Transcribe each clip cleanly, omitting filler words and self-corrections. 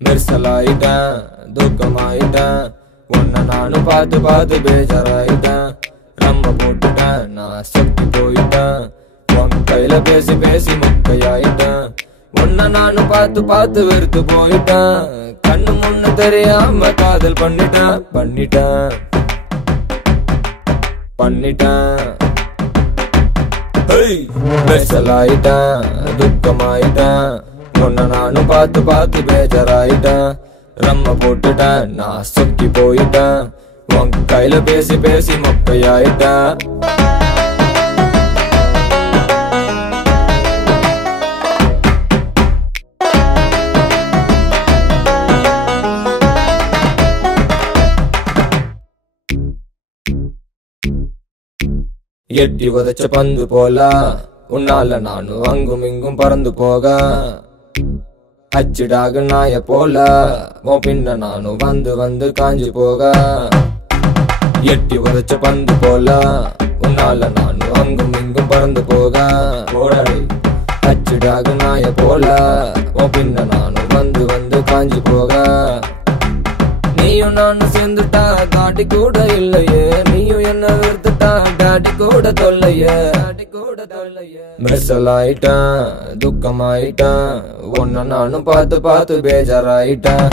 மெர்சலாயிட்டேன், துக்கமாயிட்டேன், உன்னை நானும் பார்த்து பார்த்து பேஜாராயிட்டேன். நம்ம போட்டுட்டேன், நான் சக்தி போயிட்டேன், உன் கையில பேசி பேசி முக்கையாயிட்டேன். உன்னை நானும் பார்த்து பார்த்து வெறுத்து போயிட்டேன். கண்ணு முன்ன தெரியாம காதல் பண்ணிட்டேன் பண்ணிட்டேன் பண்ணிட்டேன். மெர்சலாயிட்டேன், துக்கமாயிட்டேன், உன்னை நானும் பார்த்து பார்த்து பேஜாராயிட்டேன். ரம்ம போட்டுட்டேன், நான் சொக்கி போயிட்டேன், உன் கையில பேசி பேசி மொக்கையாயிட்டேன். எட்டி உதைச்ச பந்து போல உன்னால நானும் அங்கும் இங்கும் பறந்து போக, அச்சிடாக நாய போல உன் பின்ன நானும் வந்து வந்து காஞ்சி போக. எட்டி உதைச்ச பந்து போல உன்னால நானும் அங்கும் இங்கும் பறந்து போக, ஓடாடி அச்சிடாக நாய போல உன் பின்ன நானும் வந்து வந்து காஞ்சி போக. நீயும் நானும் சேர்ந்துட்டா காட்டி கூட இல்லையே, நீயும் என்ன வெறுத்துட்டா டாடி கூட தொல்லையே. மெர்சலாயிட்டேன், துக்கமாயிட்டேன், உன்னை நானும் பார்த்து பார்த்து பேஜாராயிட்டேன்.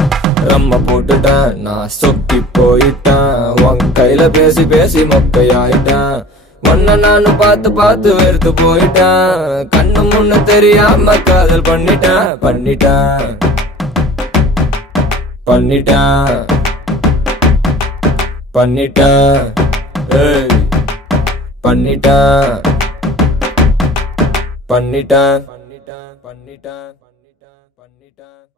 ரம்ம போட்டுட்டேன், நான் சொக்கி போயிட்டேன், உன் கையில பேசி பேசி மொக்கையாயிட்டேன். உன்னை நானும் பார்த்து பார்த்து வெறுத்து போயிட்டேன். கண்ணு முன்ன தெரியாம காதல் பண்ணிட்டேன் பண்ணிட்டேன் பண்ணிட்டேன் பண்ணிட்டேன் பண்ணிட்டேன் பண்ணிட்டேன் பண்ணிட்டேன் பண்ணிட்டேன் பண்ணிட்டேன்.